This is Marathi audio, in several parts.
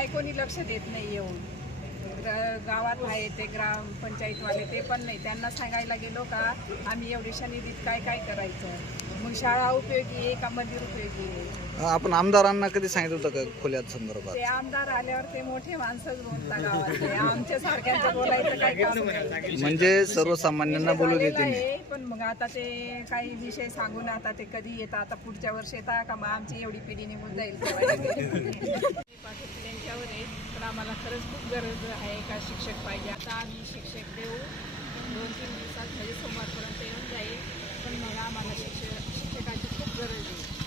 काय कोणी लक्ष देत नाही येऊन. गावात आहे ते ग्रामपंचायतवाले ते पण नाही. त्यांना सांगायला गेलो का आम्ही एवढ्याशा निधीत काय काय करायचं? मग शाळा उपयोगी आहे का मंदिर उपयोगी आहे? आपण आमदारांना कधी सांगितलं होतं का खोल्यात संदर्भात? ते आमदार आल्यावर ते मोठे माणसंच बोलता गावातले. आमच्या सारख्यांचं बोलायचं काय काम नाही. म्हणजे सर्वसामान्यांना बोलू देते आहे, पण मग आता ते काही विषय सांगून आता ते कधी येतात? आता पुढच्या वर्षी येतात का? मग आमची एवढी पिढी निघून जाईल. तेव्हा येतील. पाठवतील त्यांच्यावर आहे पण आम्हाला खरंच खूप गरज आहे का शिक्षक पाहिजे? आता आम्ही शिक्षक देऊ. दोन तीन दिवसात म्हणजे सोमवारपर्यंत येऊन जाईल. पण मग आम्हाला शिक्षक शिक्षकाची खूप गरज आहे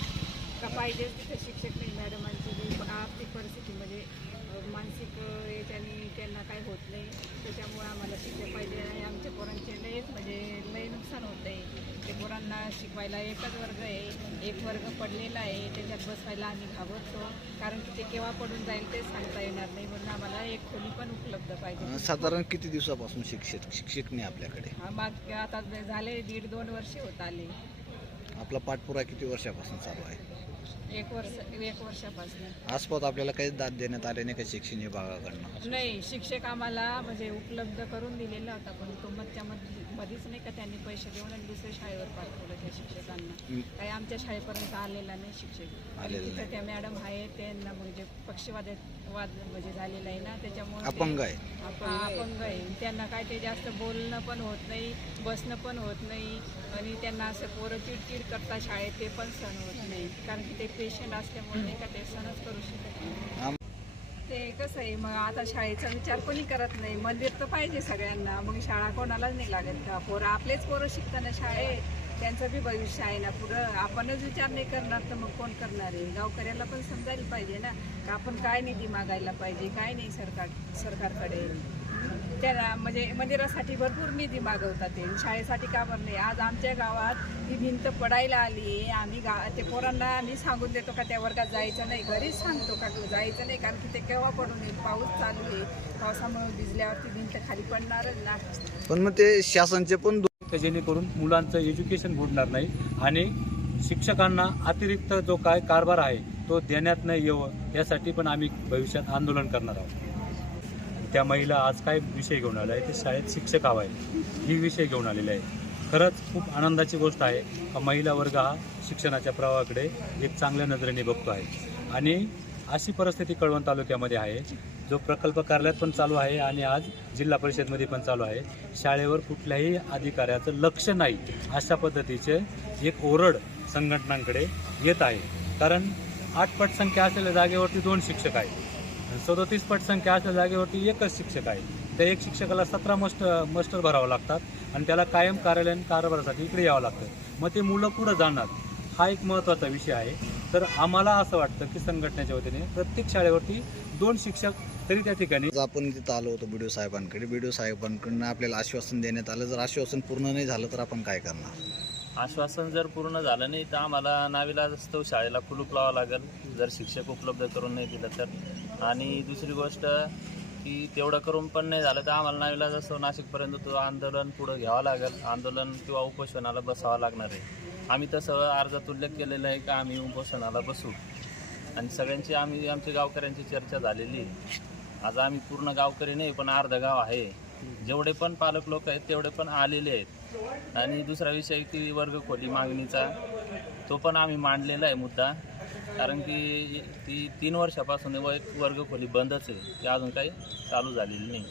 का पाहिजे तिथे शिक्षक नाही मॅडमांची आर्थिक परिस्थिती म्हणजे अं, मानसिक याच्याने त्यांना काही होत नाही. त्याच्यामुळे आम्हाला शिक्षक पाहिजे आणि आमच्या पोरांचे लयच म्हणजे लय नुकसान होत आहे. ते पोरांना शिकवायला एकच वर्ग आहे एक वर्ग पडलेला आहे त्याच्यात बसवायला आम्ही घाबरतो. कारण की ते केव्हा पडून जाईल तेच सांगता येणार नाही. म्हणून आम्हाला एक खोली पण उपलब्ध पाहिजे. साधारण किती दिवसापासून शिक्षक शिक्षक नाही आपल्याकडे? हा, मग आता झाले दीड दोन वर्षे होत आले. आपला पाठपुरा किती वर्षापासून चालू आहे? एक वर्ष एक वर्षापासून. आसपास आपल्याला काही दाद देण्यात आले नाही का शिक्षण विभागाकडनं नाही शिक्षक आम्हाला म्हणजे उपलब्ध करून दिलेला होता पण तो मधच्या मध्ये मध्येच नाही का त्यांनी पैसे देऊन आणि दुसऱ्या शाळेवर पाठवलं त्या शिक्षकांना. काही आमच्या शाळेपर्यंत आलेला नाही शिक्षक. आलेला. त्या मॅडम आहेत त्यांना म्हणजे पक्षवाद वाद म्हणजे झालेला आहे ना त्याच्यामुळे अपंग आहे. हा, अपंग आहे त्यांना काय ते जास्त बोलणं पण होत नाही बसणं पण होत नाही. आणि त्यांना असं पोरं चिडचिड करता शाळेत ते पण सण होत नाही. कारण की ते पेशंट असल्यामुळे नाही का ते सणच करू शकत नाही. ते कसं आहे मग आता शाळेचा विचार कोणी करत नाही. मंदिर तर पाहिजे सगळ्यांना. मग शाळा कोणालाच नाही लागत का? पोरं आपलेच पोरं शिकताना शाळेत. त्यांचं बी भविष्य आहे ना पुढं. आपणच विचार नाही करणार तर मग कोण करणार आहे? गावकऱ्याला पण समजायला पाहिजे ना का आपण काय निधी मागायला पाहिजे काय नाही सरकार सरकारकडे. त्याला म्हणजे मंदिरासाठी भरपूर निधी मागवतात ते. शाळेसाठी का बरं नाही? आज आमच्या गावात ही भिंत पडायला आली आहे. आम्ही गा ते पोरांना आम्ही सांगून देतो का त्या वर्गात जायचं नाही. घरीच सांगतो का जायचं नाही? कारण की ते केव्हा पडून येईल? पाऊस चालू आहे. पावसामुळे भिजल्यावरती भिंत खाली पडणारच ना. पण मग ते शासनचे पण तर जेणेकरून मुलांचं एज्युकेशन बुडणार नाही आणि शिक्षकांना अतिरिक्त जो काय कारभार आहे तो देण्यात नाही यावं यासाठी पण आम्ही भविष्यात आंदोलन करणार आहोत. त्या महिला आज काय विषय घेऊन आल्या आहे ते शाळेत शिक्षक हवा आहे ही विषय घेऊन आलेले आहे खरंच खूप आनंदाची गोष्ट आहे महिला वर्ग हा शिक्षणाच्या प्रवाहाकडे एक चांगल्या नजरेने बघतो आहे. आणि अशी परिस्थिती कळवण तालुक्यामध्ये आहे. जो प्रकल्प कार्यालयात पण चालू आहे आणि आज जिल्हा परिषदमध्ये पण चालू आहे. शाळेवर कुठल्याही अधिकाऱ्याचं लक्ष नाही अशा पद्धतीचे एक ओरड संघटनांकडे येत आहे. कारण आठ पट संख्या असलेल्या जागेवरती दोन शिक्षक आहेत. सदोतीस पट संख्या असलेल्या जागेवरती एकच शिक्षक आहे. त्या एक शिक्षकाला सतरा मस्टर मस्टर भरावं लागतात आणि त्याला कायम कार्यालयीन कारभारासाठी इकडे यावं लागतं. मग ते मुलं पुढं जाणार. हा एक महत्त्वाचा विषय आहे. तर आम्हाला असं वाटतं की संघटनेच्या वतीने प्रत्येक शाळेवरती दोन शिक्षक तरी त्या ठिकाणी आज आपण तिथं आलो होतो बीडीओ साहेबांकडे. बीडीओ साहेबांकडनं आपल्याला आश्वासन देण्यात आलं. जर आश्वासन पूर्ण नाही झालं तर आपण काय करणार? आश्वासन जर पूर्ण झालं नाही तर आम्हाला नावीला असतो. शाळेला कुलूप लावावं लागेल. जर शिक्षक उपलब्ध करून नाही दिलं तर. आणि दुसरी गोष्ट की तेवढं करून पण नाही झालं तर आम्हाला नावीला असतो. नाशिकपर्यंत तो आंदोलन पुढं घ्यावं लागेल. आंदोलन किंवा उपोषणाला बसावं लागणार आहे. आम्ही तसं अर्जात उल्लेख केलेला आहे का आम्ही उपोषणाला बसू. आणि सगळ्यांची आम्ही आमच्या गावकऱ्यांची चर्चा झालेली आहे. आज आम्ही पूर्ण गावकरी नाही पण अर्धं गाव आहे. जेवढे पण पालक लोक आहेत तेवढे पण आलेले आहेत. आणि दुसरा विषय की वर्ग खोली मागणीचा तो पण आम्ही मांडलेला आहे मुद्दा. कारण की ती तीन वर्षापासून एक वर्ग खोली बंदच आहे. ती अजून काही चालू झालेली नाही.